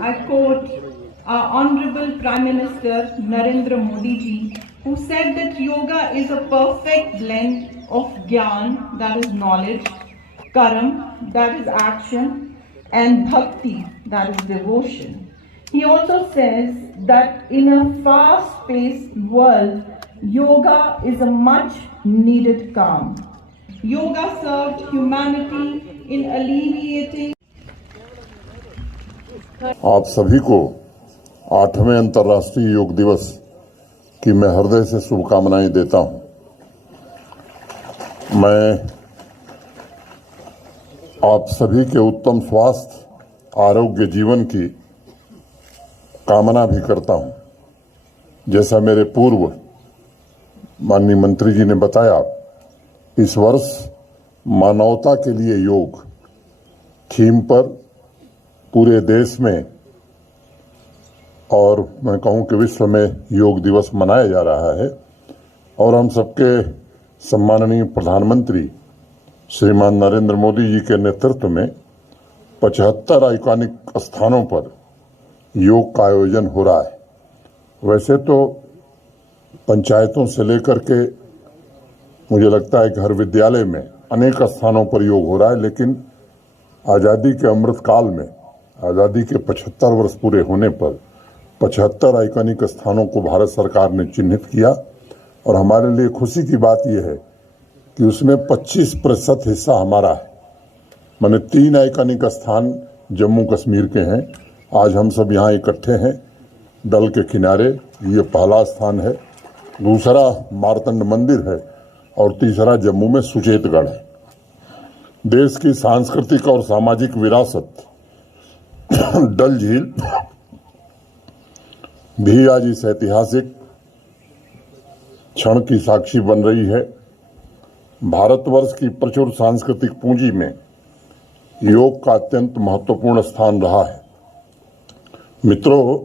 I quote our Honorable Prime Minister Narendra Modi ji, who said that yoga is a perfect blend of Gyan, that is knowledge, Karam, that is action, and Bhakti, that is devotion. He also says that in a fast-paced world, yoga is a much needed calm. Yoga served humanity in alleviating. आप सभी को 8वें अंतर्राष्ट्रीय योग दिवस की मैं हृदय से शुभकामनाएं देता हूं। मैं आप सभी के उत्तम स्वास्थ्य, आरोग्य जीवन की कामना भी करता हूं। जैसा मेरे पूर्व माननीय मंत्री जी ने बताया, इस वर्ष मानवता के लिए योग थीम पर पूरे देश में और मैं कहूं कि विश्व में योग दिवस मनाया जा रहा है और हम सबके सम्माननीय प्रधानमंत्री श्रीमान नरेंद्र मोदी जी के नेतृत्व में 75 आइकॉनिक स्थानों पर योग का आयोजन हो रहा है। वैसे तो पंचायतों से लेकर के मुझे लगता है कि हर विद्यालय में अनेक स्थानों पर योग हो रहा है, लेकिन आज़ादी के अमृत काल में आज़ादी के 75 वर्ष पूरे होने पर 75 आइकॉनिक स्थानों को भारत सरकार ने चिन्हित किया और हमारे लिए खुशी की बात यह है कि उसमें 25% हिस्सा हमारा है। माने 3 आइकॉनिक स्थान जम्मू कश्मीर के हैं। आज हम सब यहाँ इकट्ठे हैं डल के किनारे, ये पहला स्थान है, दूसरा मारतंड मंदिर है और तीसरा जम्मू में सुचेतगढ़ है। देश की सांस्कृतिक और सामाजिक विरासत डल झील भी आज इस ऐतिहासिक क्षण की साक्षी बन रही है। भारतवर्ष की प्रचुर सांस्कृतिक पूंजी में योग का अत्यंत महत्वपूर्ण स्थान रहा है। मित्रों,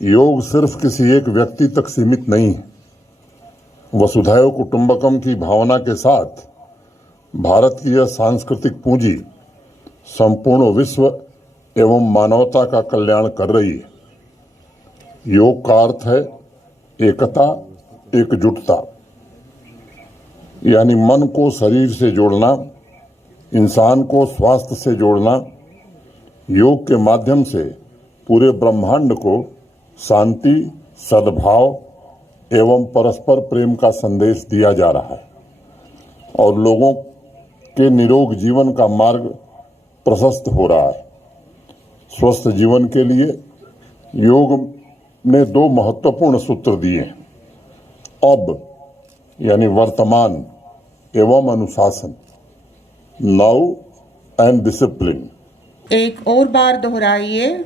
योग सिर्फ किसी एक व्यक्ति तक सीमित नहीं है। वसुधैव कुटुंबकम की भावना के साथ भारत की यह सांस्कृतिक पूंजी संपूर्ण विश्व एवं मानवता का कल्याण कर रही है। योग का अर्थ है एकता, एकजुटता, यानी मन को शरीर से जोड़ना, इंसान को स्वास्थ्य से जोड़ना। योग के माध्यम से पूरे ब्रह्मांड को शांति, सद्भाव एवं परस्पर प्रेम का संदेश दिया जा रहा है और लोगों के निरोग जीवन का मार्ग प्रशस्त हो रहा है। स्वस्थ जीवन के लिए योग ने 2 महत्वपूर्ण सूत्र दिए हैं, अब यानी वर्तमान एवं अनुशासन, नाउ एंड डिसिप्लिन। एक और बार दोहराइए।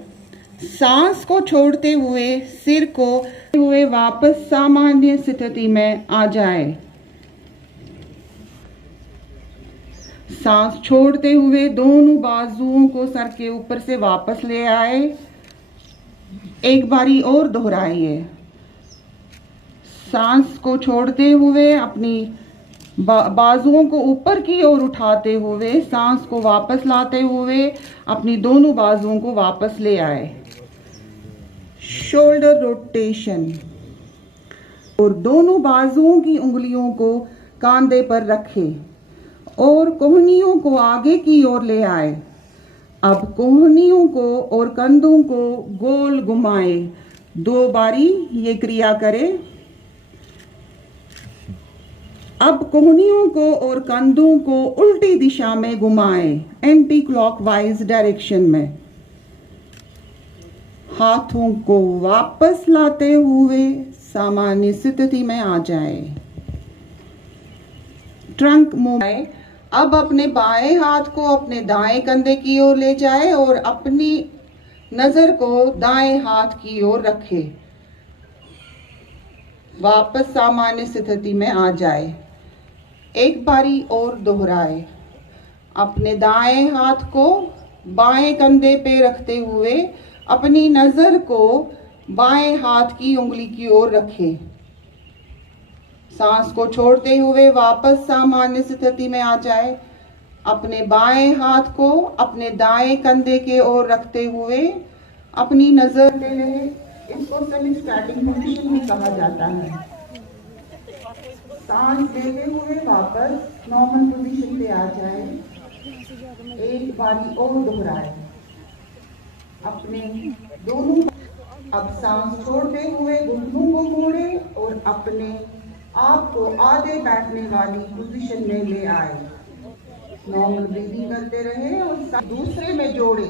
सांस को छोड़ते हुए सिर को हुए वापस सामान्य स्थिति में आ जाए। सांस छोड़ते हुए दोनों बाजुओं को सर के ऊपर से वापस ले आए। एक बारी और दोहराइए। सांस को छोड़ते हुए अपनी बाजुओं को ऊपर की ओर उठाते हुए सांस को वापस लाते हुए अपनी दोनों बाजुओं को वापस ले आए। शोल्डर रोटेशन और दोनों बाजुओं की उंगलियों को कंधे पर रखें और कोहनियों को आगे की ओर ले आए। अब कोहनियों को और कंधों को गोल घुमाएं। 2 बारी ये क्रिया करें। अब कोहनियों को और कंधों को उल्टी दिशा में घुमाएं, एंटी क्लॉकवाइज डायरेक्शन में। हाथों को वापस लाते हुए सामान्य स्थिति में आ जाए। Trunk move. अब अपने बाएं हाथ को अपने दाएं कंधे की ओर ले जाए और अपनी नजर को दाएं हाथ की ओर रखे। वापस सामान्य स्थिति में आ जाए। एक बारी और दोहराए। अपने दाएं हाथ को बाएं कंधे पे रखते हुए अपनी नजर को बाएं हाथ की उंगली की ओर रखें। सांस को छोड़ते हुए वापस सामान्य स्थिति में आ जाए। अपने बाएं हाथ को अपने दाएं कंधे के ओर रखते हुए अपनी नजर ले रहे, इसको सेमी स्टैटिक पोजीशन भी कहा जाता है। सांस लेते हुए वापस नॉर्मल पोजीशन पे आ जाए। एक बारी और दोहराए अपने दोनों। अब सांस छोड़ते हुए घुटनों को मोड़े और अपने आप को आधे बैठने वाली पोजीशन में ले आए। नॉर्मल ब्रीदिंग करते रहे और दूसरे में जोड़े।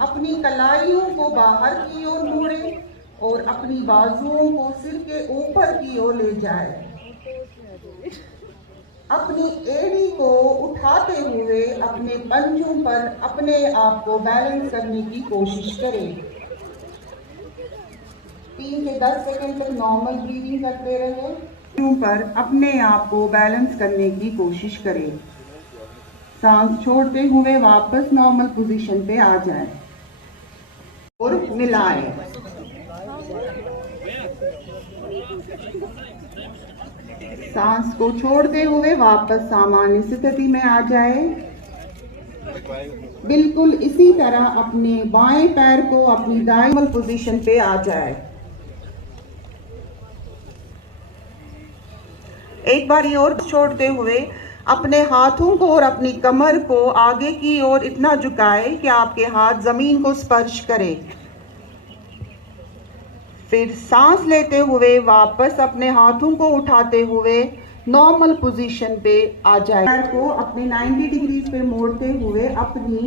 अपनी कलाइयों को बाहर की ओर मोड़े और अपनी बाजुओं को सिर के ऊपर की ओर ले जाए। अपनी एड़ी को उठाते हुए अपने पंजों पर अपने आप को बैलेंस करने की कोशिश करें। 3 से 10 सेकंड तक नॉर्मल ब्रीदिंग करते रहे। पर अपने आप को बैलेंस करने की कोशिश करें। सांस छोड़ते हुए वापस नॉर्मल पोजीशन पे आ जाए और मिलाएं। सांस को छोड़ते हुए वापस सामान्य स्थिति में आ जाए। बिल्कुल इसी तरह अपने बाएं पैर को अपनी दाएं पोजीशन पे आ जाए। एक बार और छोड़ते हुए अपने हाथों को और अपनी कमर को आगे की ओर इतना झुकाए कि आपके हाथ जमीन को स्पर्श करें। फिर सांस लेते हुए वापस अपने हाथों को उठाते हुए नॉर्मल पोजीशन पे आ जाए। पैर को अपने 90 डिग्री पे मोड़ते हुए अपनी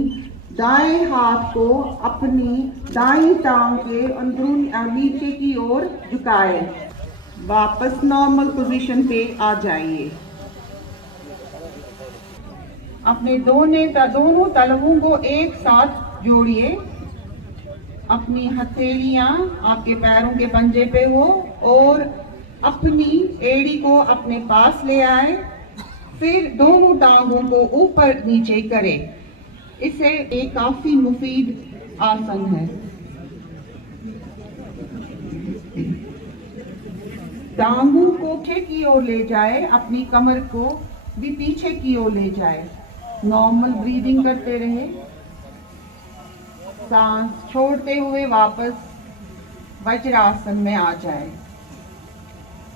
दाएं हाथ को अपनी दाईं टांग के अंदरून नीचे की ओर झुकाए। वापस नॉर्मल पोजीशन पे आ जाइए। अपने दोनों तलवों को एक साथ जोड़िए। अपनी हथेलियां आपके पैरों के पंजे पे हो और अपनी एड़ी को अपने पास ले आए। फिर दोनों टांगों को ऊपर नीचे करें। इसे एक काफी मुफीद आसन है। टांगों को पीछे की ओर ले जाए, अपनी कमर को भी पीछे की ओर ले जाए। नॉर्मल ब्रीदिंग करते रहे। सांस छोड़ते हुए वापस वज्रासन में आ जाए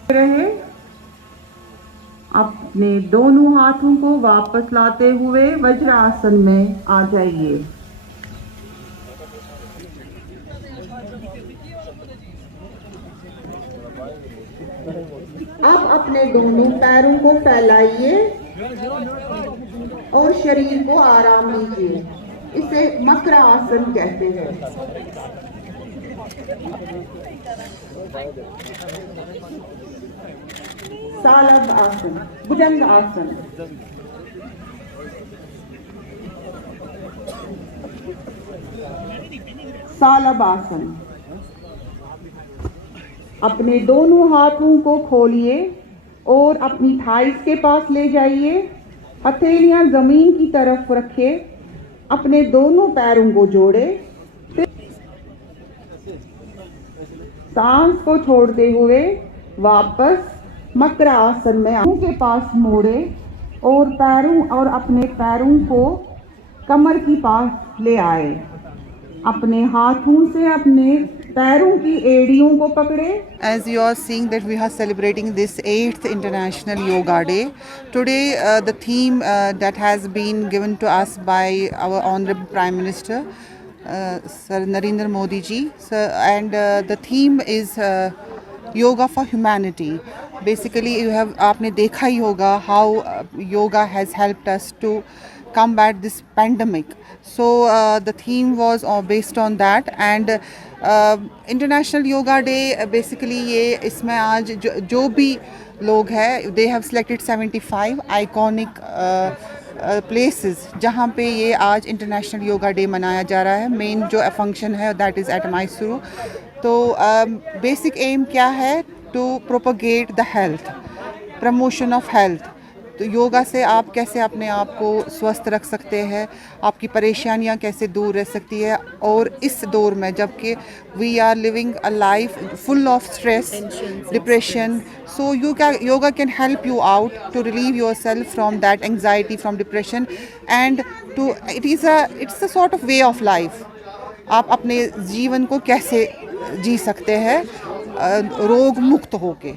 रहे। अपने दोनों हाथों को वापस लाते हुए वज्रासन में आ जाइए। अब अपने दोनों पैरों को फैलाइए और शरीर को आराम दीजिए। इसे मकर आसन कहते हैं। सालब आसन, भुजंग आसन। सालब आसन। अपने दोनों हाथों को खोलिए और अपनी थाइस के पास ले जाइए। हथेलियां जमीन की तरफ रखिए। अपने दोनों पैरों को जोड़े। सांस को छोड़ते हुए वापस मकर आसन में आंखों के पास मोड़े और अपने पैरों को कमर की पास ले आए। अपने हाथों से अपने पैरों की एड़ियों को पकड़े। As you are seeing that we are celebrating this 8th International Yoga Day. Today the theme that has been given to us by our Honorable Prime Minister Sir Narendra Modi ji, sir, and the theme is Yoga for Humanity. Basically आपने देखा ही होगा how yoga has helped us to combat this pandemic. So the theme was based on that, and international yoga day basically ये इसमें आज जो भी लोग हैं they have selected 75 iconic places जहाँ पे ये आज इंटरनेशनल योगा डे मनाया जा रहा है। मेन जो फंक्शन है दैट इज़ एट मैसूरू। तो बेसिक एम क्या है? To propagate the health, promotion of health. तो योगा से आप कैसे अपने आप को स्वस्थ रख सकते हैं, आपकी परेशानियां कैसे दूर रह सकती है। और इस दौर में जबकि we are living a life full of stress, depression, so yoga can help you out to relieve yourself from that anxiety, from depression, and to it's a sort of way of life. आप अपने जीवन को कैसे जी सकते हैं रोग मुक्त होके।